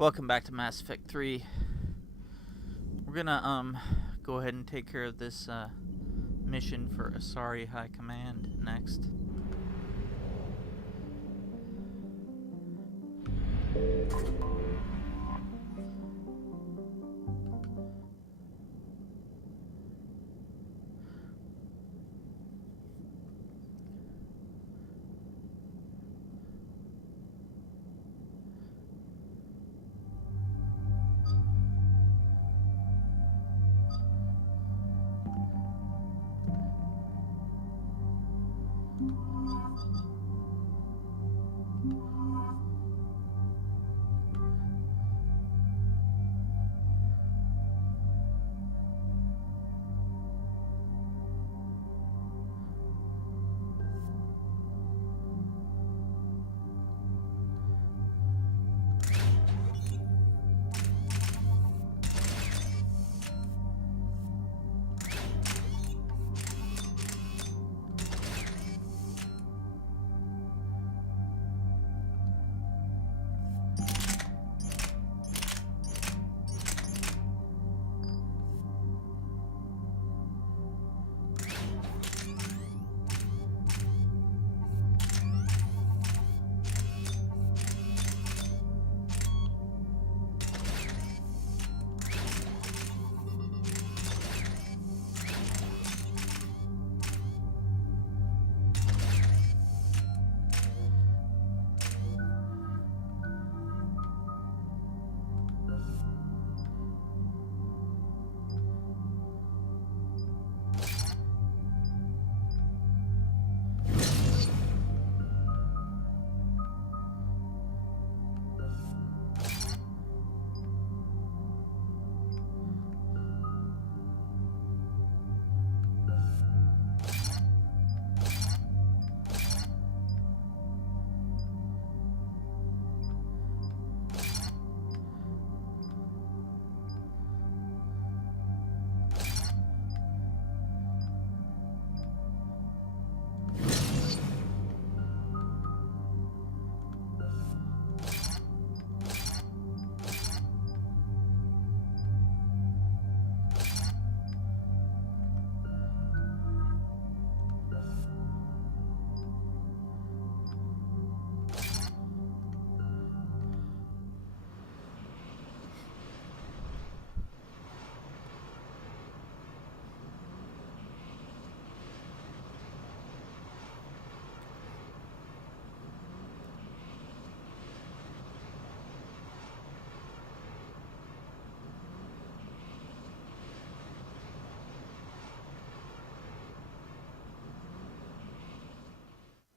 Welcome back to Mass Effect 3. We're gonna go ahead and take care of this mission for Asari High Command next.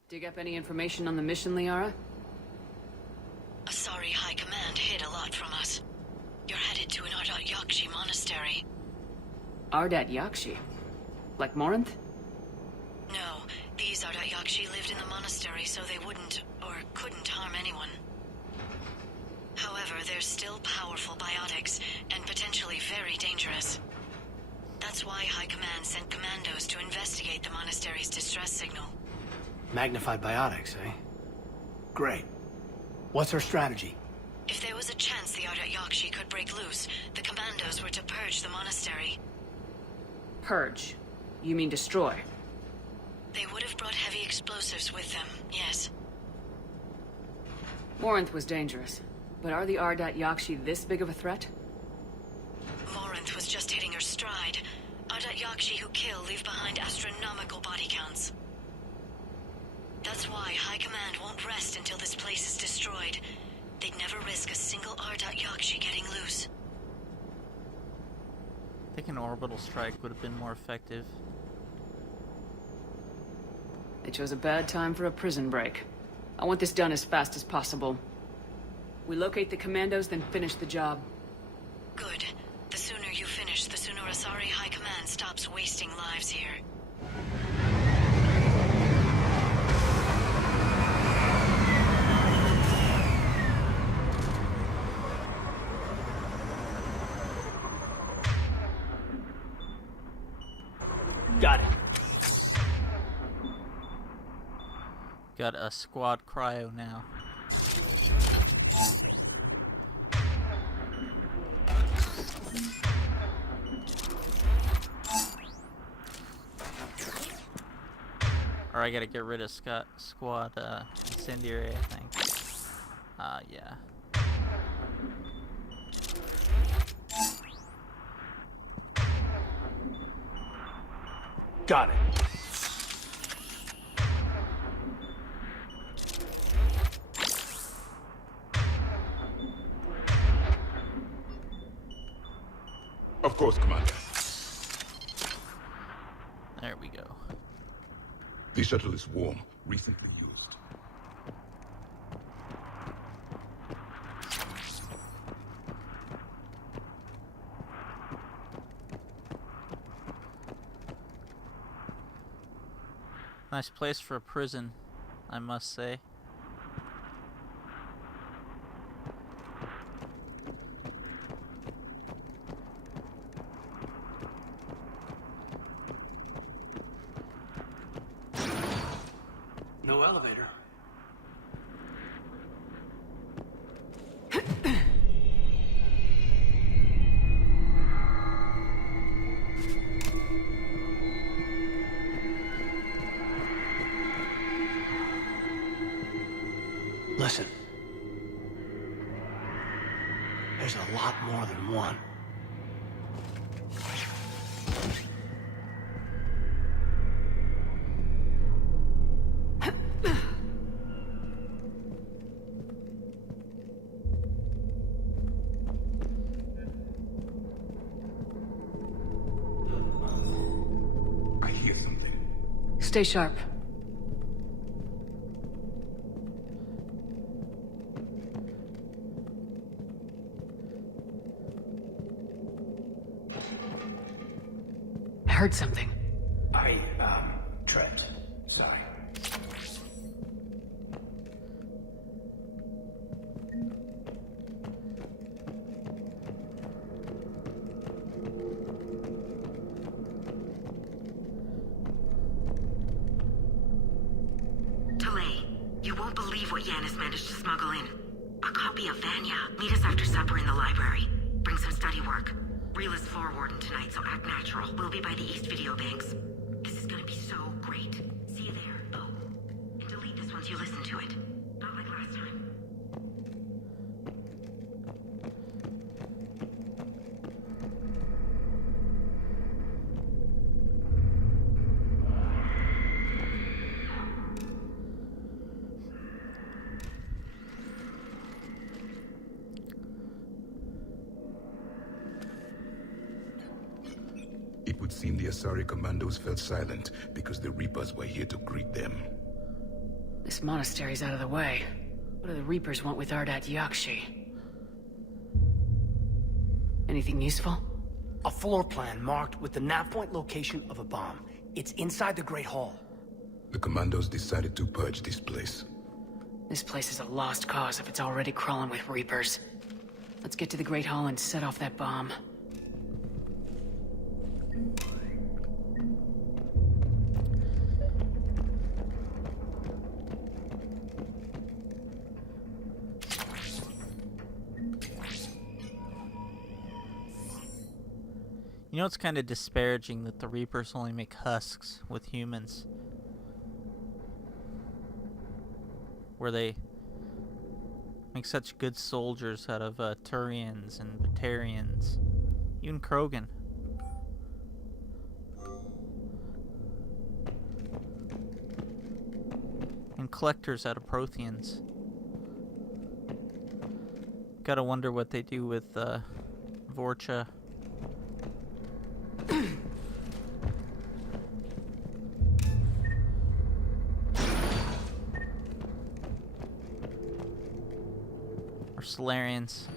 Dig up any information on the mission, Liara? Asari High Command hid a lot from us. You're headed to an Ardat Yakshi monastery. Ardat Yakshi? Like Morinth? No, these Ardat Yakshi lived in the monastery so they wouldn't, or couldn't harm anyone. However, they're still powerful biotics, and potentially very dangerous. That's why High Command sent commandos to investigate the monastery's distress signal. Magnified biotics, eh? Great. What's our strategy? If there was a chance the Ardat Yakshi could break loose, the commandos were to purge the monastery. Purge? You mean destroy? They would have brought heavy explosives with them, yes. Morinth was dangerous, but are the Ardat Yakshi this big of a threat? Morinth was just hitting her stride. Ardat Yakshi who kill leave behind astronomical body counts. That's why High Command won't rest until this place is destroyed. They'd never risk a single Ardat Yakshi getting loose. I think an orbital strike would have been more effective. They chose a bad time for a prison break. I want this done as fast as possible. We locate the commandos, then finish the job. Good. The sooner you finish, the sooner Asari High Command stops wasting lives here. Got it. Got a squad cryo now. Or I gotta get rid of squad incendiary, I think. Yeah. Got it. Of course, Commander. There we go. The shuttle is warm, recently used. Nice place for a prison, I must say. No elevator. Listen. There's a lot more than one. I hear something. Stay sharp. I heard something. I, tripped. Sorry. Delay. You won't believe what Yanis managed to smuggle in. A copy of Vanya. Meet us after supper in the library. Bring some study work. Reel is floor warden tonight, so act natural. We'll be by the East Video Banks. This is gonna be so great. See you there. Oh, and delete this once you listen to it. Not like last time. It would seem the Asari commandos fell silent because the Reapers were here to greet them. This monastery's out of the way. What do the Reapers want with Ardat Yakshi? Anything useful? A floor plan marked with the nav point location of a bomb. It's inside the Great Hall. The commandos decided to purge this place. This place is a lost cause if it's already crawling with Reapers. Let's get to the Great Hall and set off that bomb. You know, it's kind of disparaging that the Reapers only make husks with humans. Where they make such good soldiers out of Turians and Batarians. Even Krogan. And collectors out of Protheans. Gotta wonder what they do with Vorcha. Or Solarians.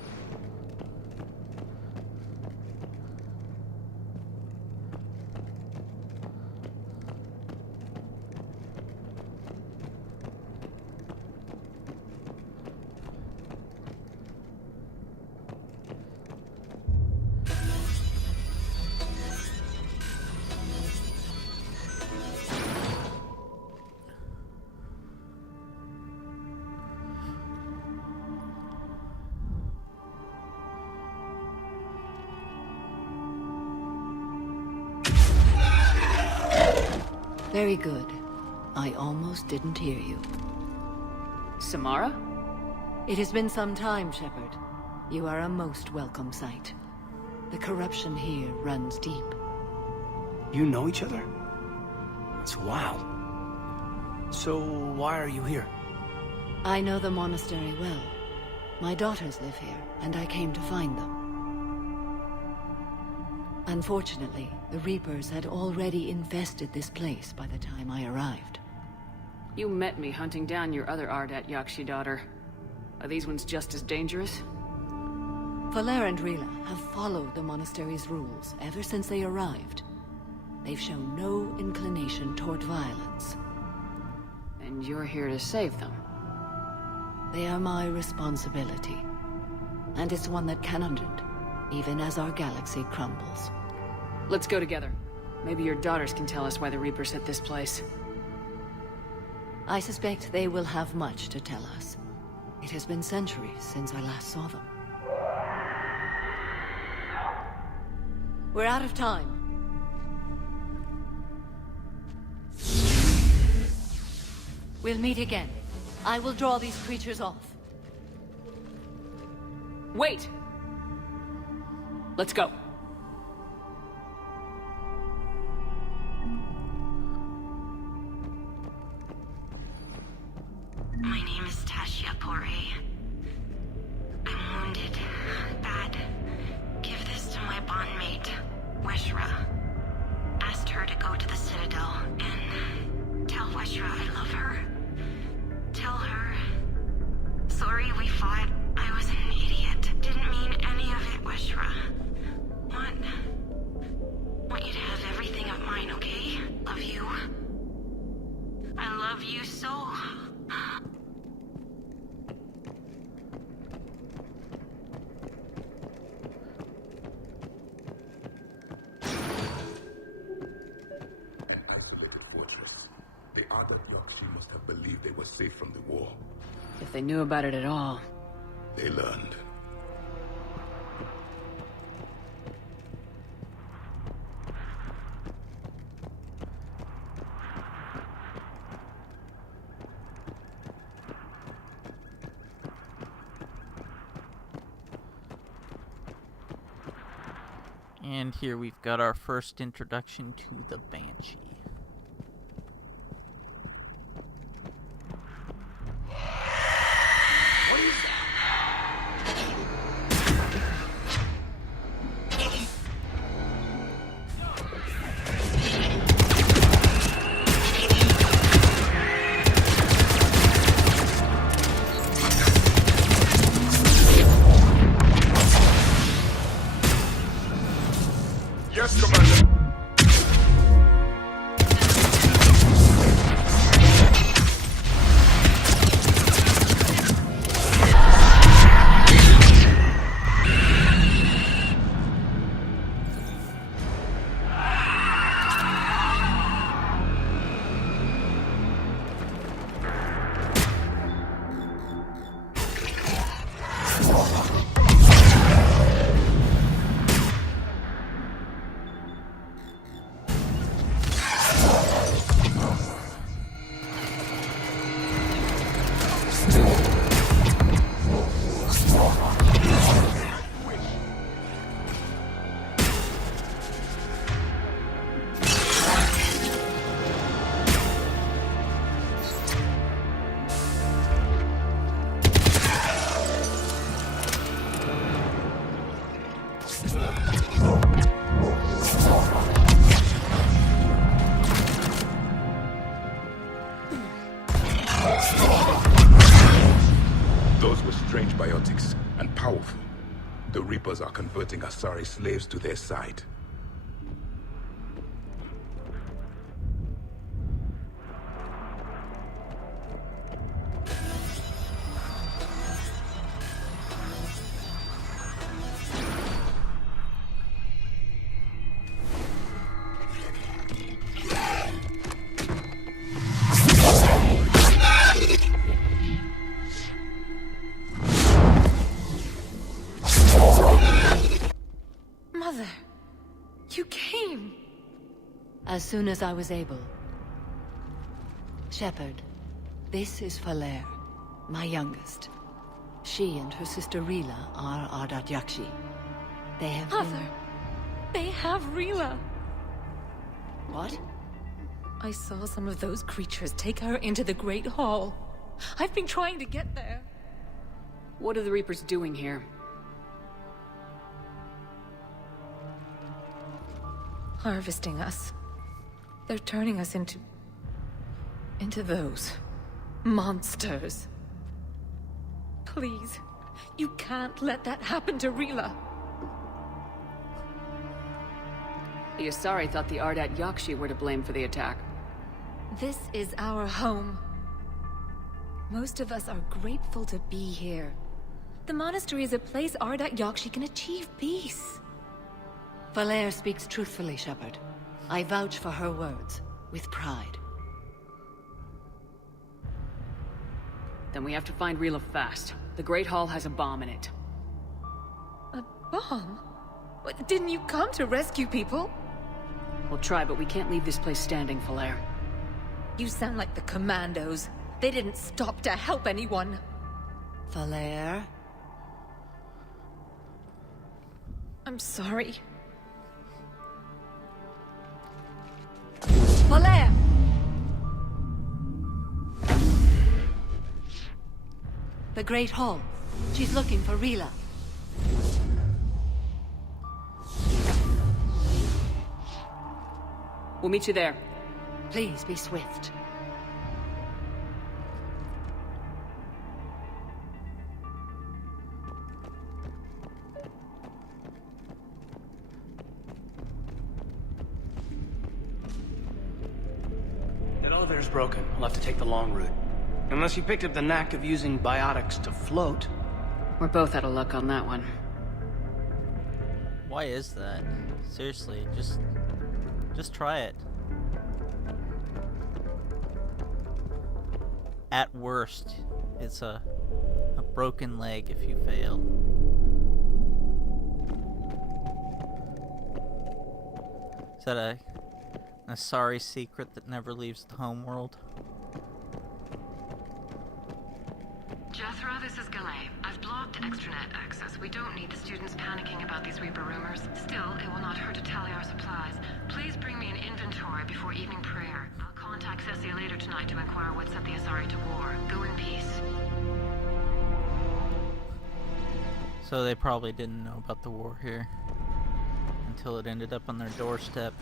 Very good. I almost didn't hear you. Samara? It has been some time, Shepard. You are a most welcome sight. The corruption here runs deep. You know each other? That's wild. So, why are you here? I know the monastery well. My daughters live here, and I came to find them. Unfortunately, the Reapers had already infested this place by the time I arrived. You met me hunting down your other Ardat Yakshi daughter. Are these ones just as dangerous? Valer and Rila have followed the monastery's rules ever since they arrived. They've shown no inclination toward violence. And you're here to save them? They are my responsibility. And it's one that cannot end, even as our galaxy crumbles. Let's go together. Maybe your daughters can tell us why the Reapers hit this place. I suspect they will have much to tell us. It has been centuries since I last saw them. We're out of time. We'll meet again. I will draw these creatures off. Wait! Let's go. My name is Tashia Pore. I'm wounded. Bad. Give this to my bondmate, Weshra. Asked her to go to the Citadel and tell Weshra I love her. Tell her. Sorry we fought. I was an idiot. Didn't mean any of it, Weshra. Want you to have everything of mine, okay? Love you. I love you so. The Ardat Yakshi must have believed they were safe from the war. If they knew about it at all. They learned. And here we've got our first introduction to the Banshee. Yes, Commander. Those were strange biotics, and powerful. The Reapers are converting Asari slaves to their side. As soon as I was able. Shepard, this is Falere, my youngest. She and her sister Rila are Ardat Yakshi. They have Mother, they have Rila. What? I saw some of those creatures take her into the Great Hall. I've been trying to get there. What are the Reapers doing here? Harvesting us. They're turning us into those monsters. Please, you can't let that happen to Rila. The Asari thought the Ardat Yakshi were to blame for the attack. This is our home. Most of us are grateful to be here. The monastery is a place Ardat Yakshi can achieve peace. Falere speaks truthfully, Shepard. I vouch for her words, with pride. Then we have to find Rila fast. The Great Hall has a bomb in it. A bomb? What, didn't you come to rescue people? We'll try, but we can't leave this place standing, Falere. You sound like the Commandos. They didn't stop to help anyone. Falere? I'm sorry. Falere! The Great Hall. She's looking for Rila. We'll meet you there. Please be swift. That elevator's broken. We'll have to take the long route. Unless you picked up the knack of using biotics to float. We're both out of luck on that one. Why is that? Seriously, just try it. At worst, it's a broken leg if you fail. Is that an Asari secret that never leaves the homeworld? Jethro, this is Galay. I've blocked extranet access. We don't need the students panicking about these Reaper rumors. Still, it will not hurt to tally our supplies. Please bring me an inventory before evening prayer. I'll contact Cessia later tonight to inquire what set the Asari to war. Go in peace. So they probably didn't know about the war here until it ended up on their doorstep.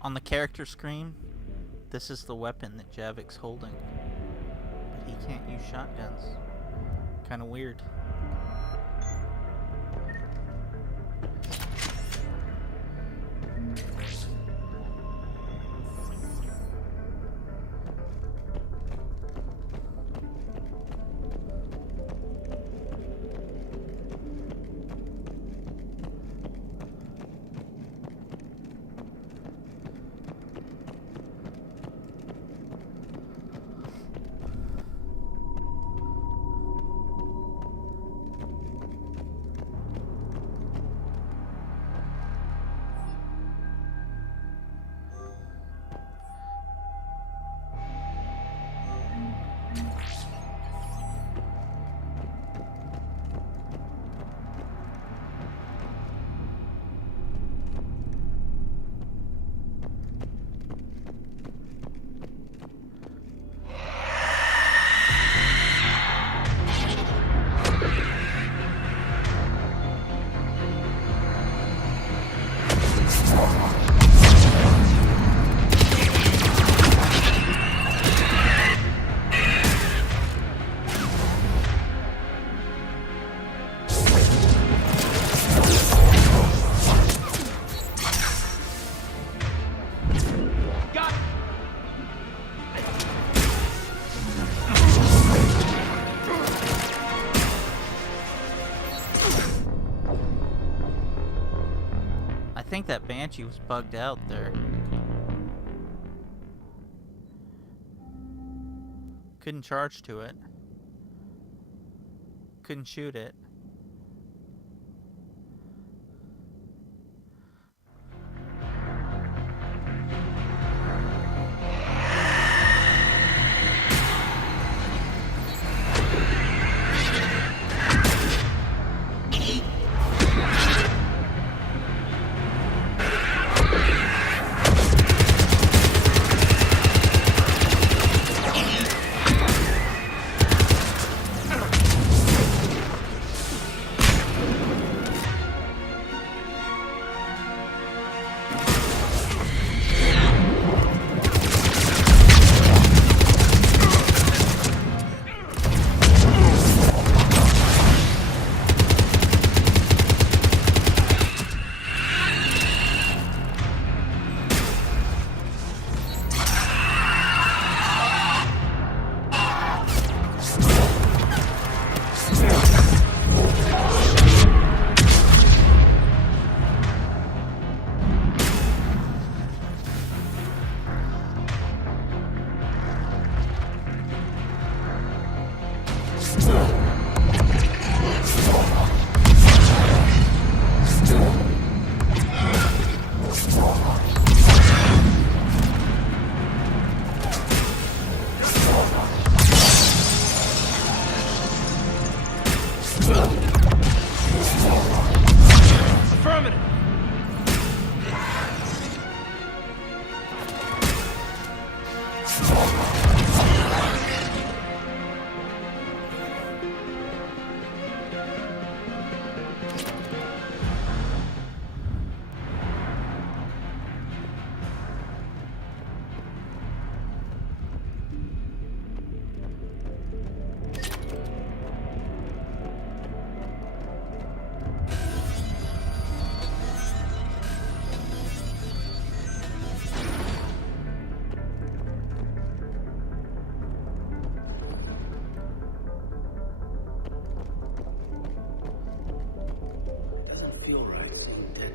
On the character screen, this is the weapon that Javik's holding. But he can't use shotguns. Kinda weird. that Banshee was bugged out there. Couldn't charge to it. Couldn't shoot it.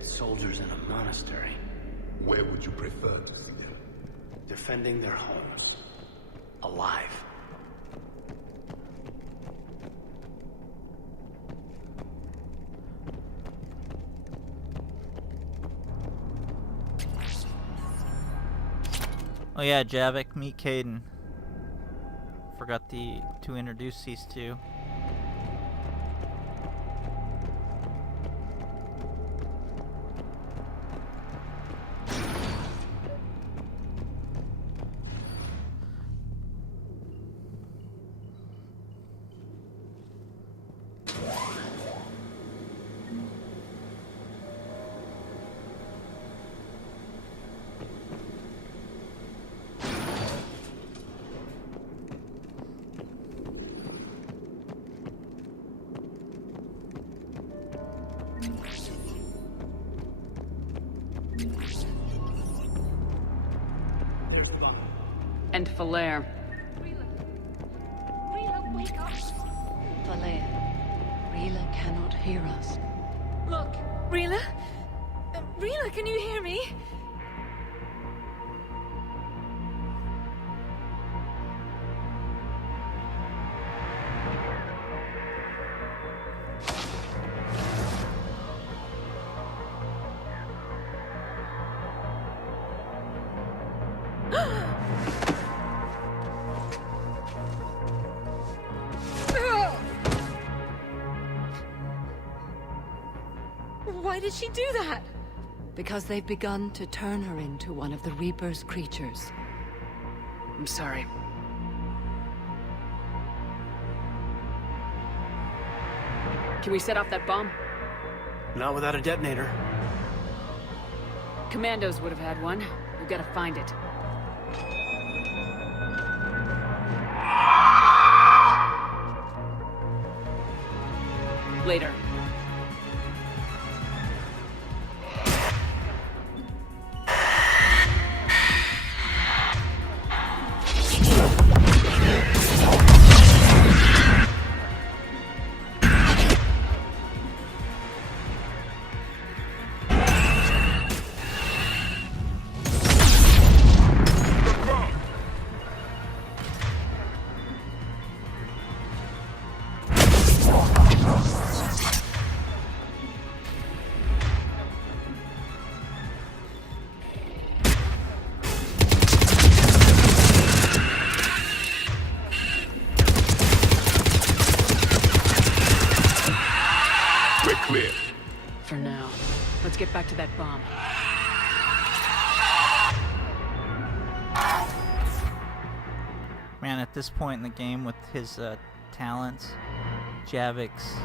Soldiers in a monastery. Where would you prefer to see them? Defending their homes. Alive. Oh yeah, Javik, meet Caden. Forgot to introduce these two. And Falere. Rila, wake up! Falere, Rila cannot hear us. Look, Rila? Rila, can you hear me? Why did she do that? Because they've begun to turn her into one of the Reaper's creatures. I'm sorry. Can we set off that bomb? Not without a detonator. Commandos would have had one. We've got to find it. Later. back to that bomb. Man, at this point in the game with his talents, Javik's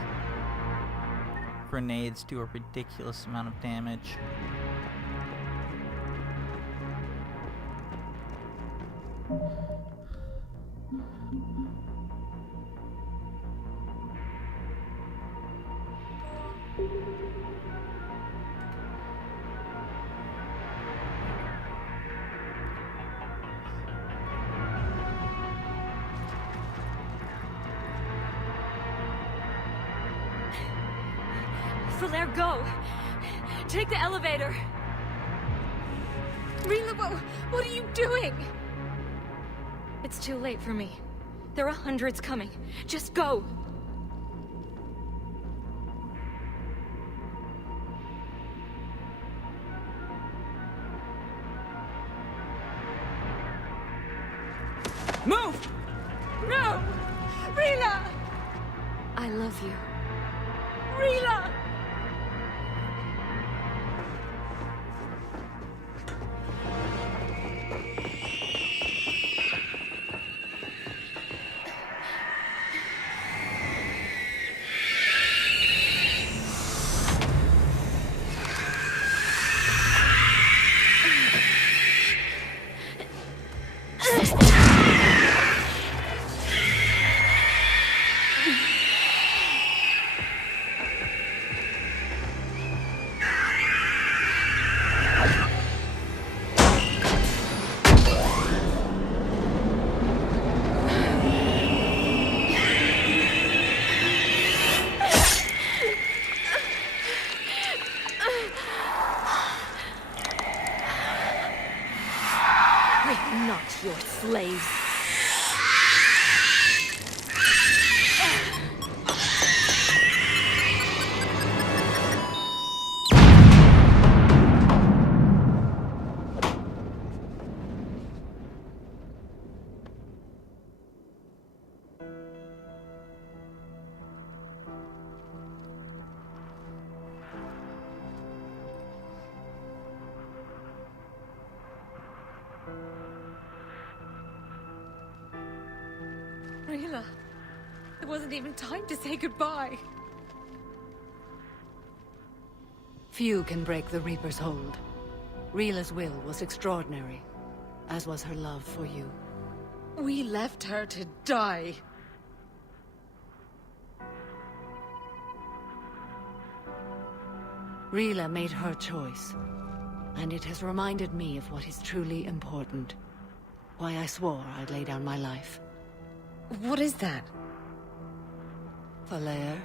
grenades do a ridiculous amount of damage. Flair, go! Take the elevator! Rila, what are you doing? It's too late for me. There are hundreds coming. Just go! Move! No! Rila! I love you. Rila! We're not your slaves. Rila, there wasn't even time to say goodbye. Few can break the Reaper's hold. Rila's will was extraordinary, as was her love for you. We left her to die. Rila made her choice, and it has reminded me of what is truly important. Why I swore I'd lay down my life. What is that? Falair,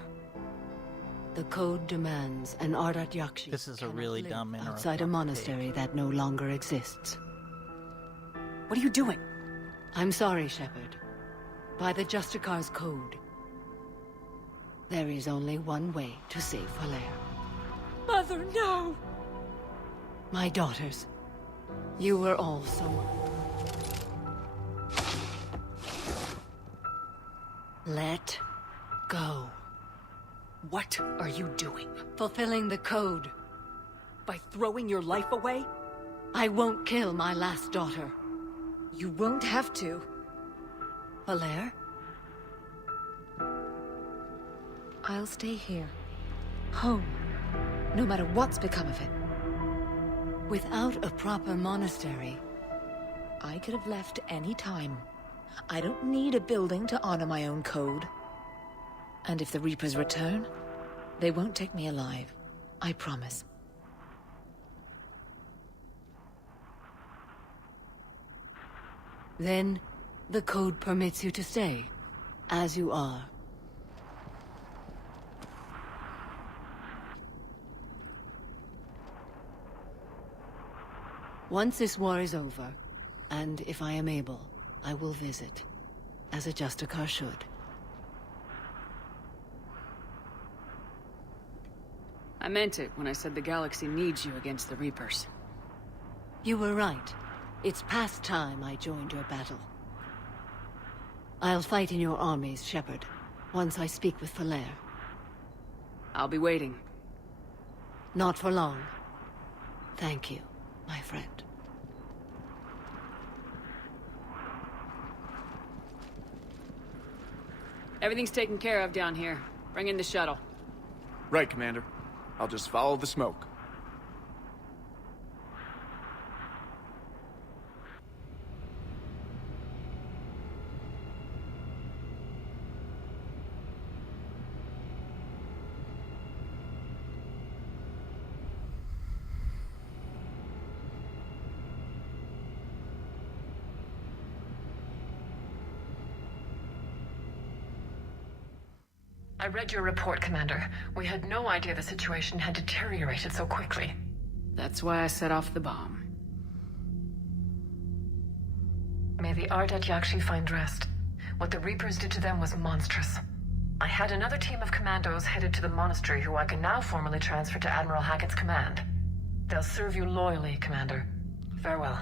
the code demands an Ardat Yakshi This is a cannot really live dumb interrupt outside a on the monastery page. that no longer exists. What are you doing? I'm sorry, Shepard. By the Justicar's code, there is only one way to save Falair. Mother, no! My daughters, you were all so... Let go. What are you doing? Fulfilling the code. By throwing your life away? I won't kill my last daughter. You won't have to. Falair? I'll stay here. Home. No matter what's become of it. Without a proper monastery, I could have left any time. I don't need a building to honor my own code. And if the Reapers return, they won't take me alive. I promise. then the code permits you to stay, as you are. Once this war is over, and if I am able, I will visit, as a Justicar should. I meant it when I said the galaxy needs you against the Reapers. You were right. It's past time I joined your battle. I'll fight in your armies, Shepard, once I speak with Falair. I'll be waiting. Not for long. Thank you, my friend. Everything's taken care of down here. Bring in the shuttle. Right, Commander. I'll just follow the smoke. I read your report, Commander. We had no idea the situation had deteriorated so quickly. That's why I set off the bomb. May the Ardat Yakshi find rest. What the Reapers did to them was monstrous. I had another team of commandos headed to the Monastery who I can now formally transfer to Admiral Hackett's command. They'll serve you loyally, Commander. Farewell.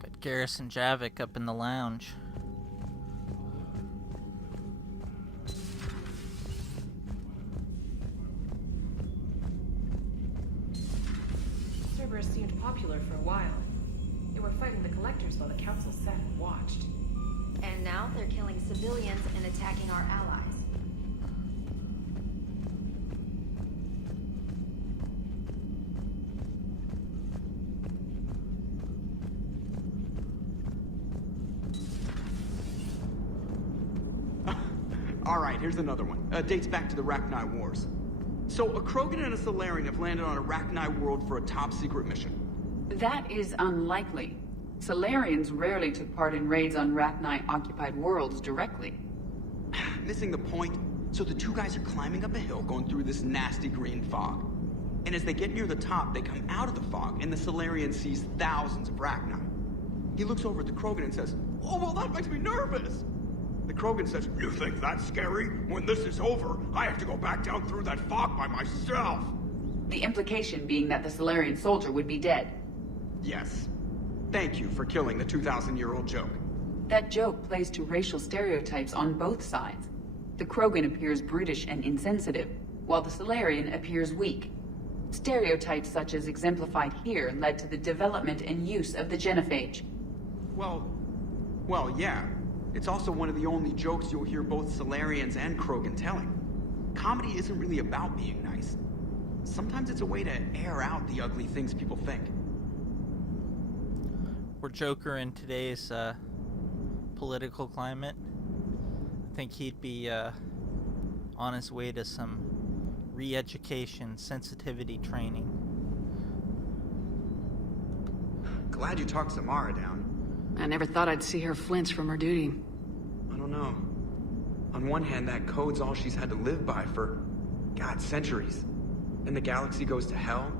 Got Garrison Javik up in the lounge. Cerberus seemed popular for a while. They were fighting the Collectors while the Council sat and watched. And now they're killing civilians and attacking our allies. Alright, here's another one. Dates back to the Rachni Wars. So, a Krogan and a Salarian have landed on a Rachni world for a top-secret mission. That is unlikely. Salarians rarely took part in raids on Rachni-occupied worlds directly. Missing the point. So the two guys are climbing up a hill going through this nasty green fog. And as they get near the top, they come out of the fog, and the Salarian sees thousands of Rachni. He looks over at the Krogan and says, "Oh, well, that makes me nervous!" The Krogan says, "You think that's scary? When this is over, I have to go back down through that fog by myself!" The implication being that the Salarian soldier would be dead. Yes. Thank you for killing the 2,000-year-old joke. That joke plays to racial stereotypes on both sides. The Krogan appears brutish and insensitive, while the Salarian appears weak. Stereotypes such as exemplified here led to the development and use of the genophage. Well, yeah. It's also one of the only jokes you'll hear both Salarians and Krogan telling. Comedy isn't really about being nice. Sometimes it's a way to air out the ugly things people think. We're Joker in today's political climate. I think he'd be on his way to some re-education, sensitivity training. Glad you talked Samara down. I never thought I'd see her flinch from her duty. I don't know. On one hand, that code's all she's had to live by for, God, centuries. And the galaxy goes to hell.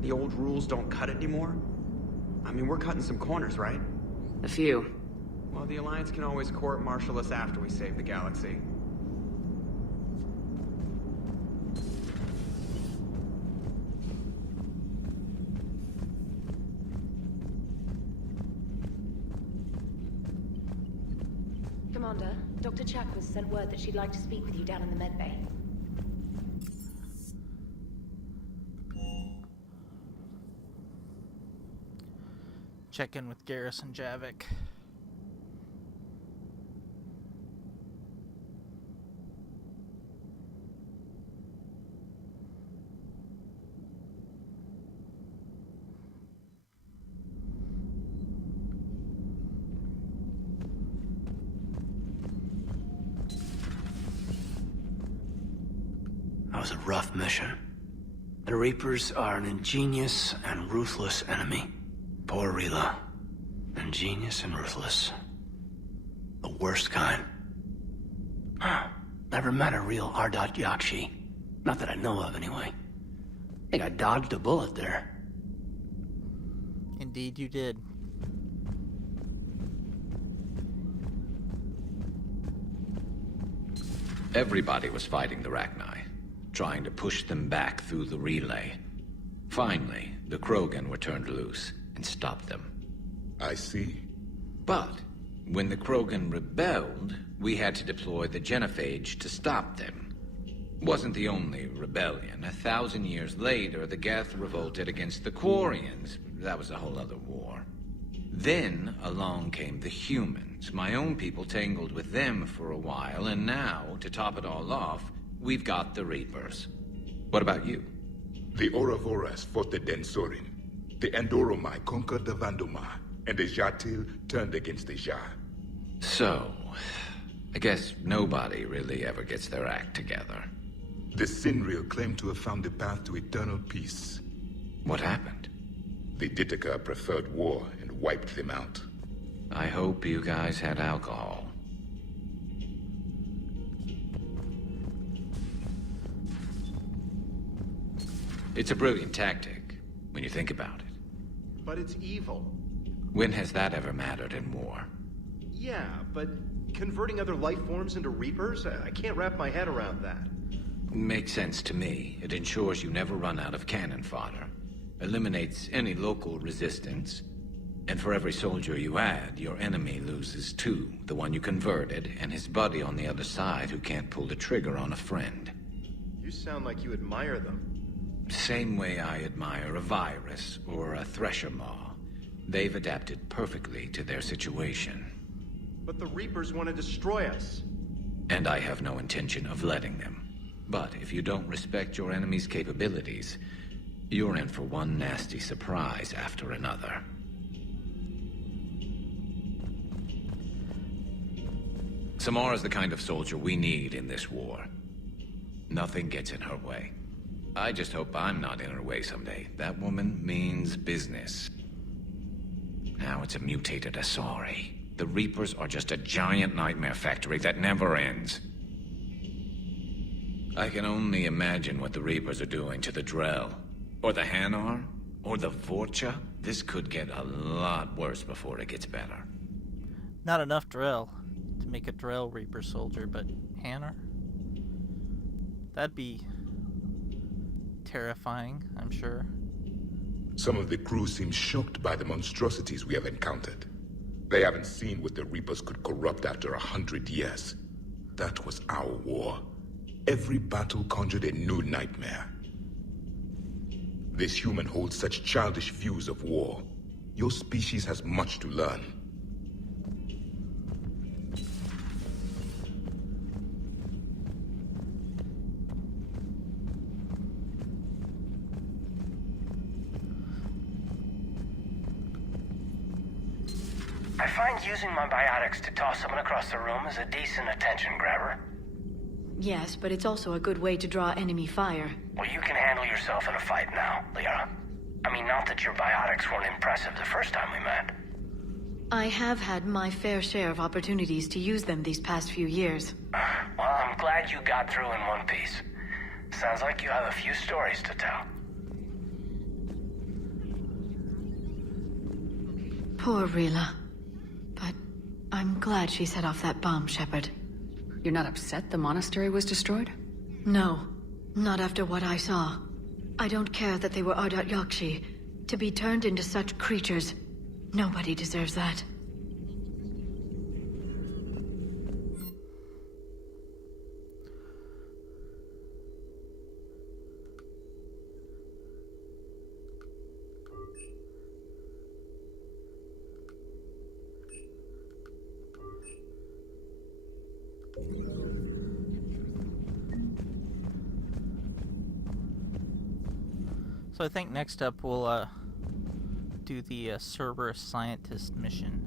The old rules don't cut it anymore. I mean, we're cutting some corners, right? A few. Well, the Alliance can always court-martial us after we save the galaxy. Commander, Dr. Chakwas sent word that she'd like to speak with you down in the medbay. Check in with Garrison Javik. That was a rough mission. The Reapers are an ingenious and ruthless enemy. Poor Rila. Ingenious and ruthless. The worst kind. Never met a real Ardat Yakshi. Not that I know of, anyway. I think I dodged a bullet there. Indeed you did. Everybody was fighting the Rachni, trying to push them back through the relay. Finally, the Krogan were turned loose and stopped them. I see. But when the Krogan rebelled, we had to deploy the genophage to stop them. Wasn't the only rebellion. 1,000 years later, the Geth revolted against the Quarians. That was a whole other war. Then along came the humans. My own people tangled with them for a while, and now, to top it all off, we've got the Reapers. What about you? The Ouroboros fought the Densorim. The Endoromai conquered the Vandomai, and the Jatil turned against the Jah. So, I guess nobody really ever gets their act together. The Sinreal claimed to have found the path to eternal peace. What happened? The Ditaka preferred war and wiped them out. I hope you guys had alcohol. It's a brilliant tactic, when you think about it. But it's evil. When has that ever mattered in war? Yeah, but converting other life forms into Reapers? I can't wrap my head around that. Makes sense to me. It ensures you never run out of cannon fodder. Eliminates any local resistance. And for every soldier you add, your enemy loses two. The one you converted, and his buddy on the other side who can't pull the trigger on a friend. You sound like you admire them. Same way I admire a virus or a thresher maw. They've adapted perfectly to their situation. But the Reapers want to destroy us. And I have no intention of letting them. But if you don't respect your enemy's capabilities, you're in for one nasty surprise after another. Samara's the kind of soldier we need in this war. Nothing gets in her way. I just hope I'm not in her way someday. That woman means business. Now it's a mutated Asari. The Reapers are just a giant nightmare factory that never ends. I can only imagine what the Reapers are doing to the Drell. Or the Hanar. Or the Vorcha. This could get a lot worse before it gets better. Not enough Drell to make a Drell Reaper soldier, but Hanar? That'd be terrifying, I'm sure. Some of the crew seem shocked by the monstrosities we have encountered. They haven't seen what the Reapers could corrupt after 100 years. That was our war. Every battle conjured a new nightmare. This human holds such childish views of war. Your species has much to learn. I find using my biotics to toss someone across the room is a decent attention grabber. Yes, but it's also a good way to draw enemy fire. Well, you can handle yourself in a fight now, Liara. I mean, not that your biotics weren't impressive the first time we met. I have had my fair share of opportunities to use them these past few years. Well, I'm glad you got through in one piece. Sounds like you have a few stories to tell. Poor Rila. But I'm glad she set off that bomb, Shepard. You're not upset the monastery was destroyed? No, not after what I saw. I don't care that they were Ardat Yakshi. To be turned into such creatures, nobody deserves that. So I think next up we'll do the Cerberus scientist mission.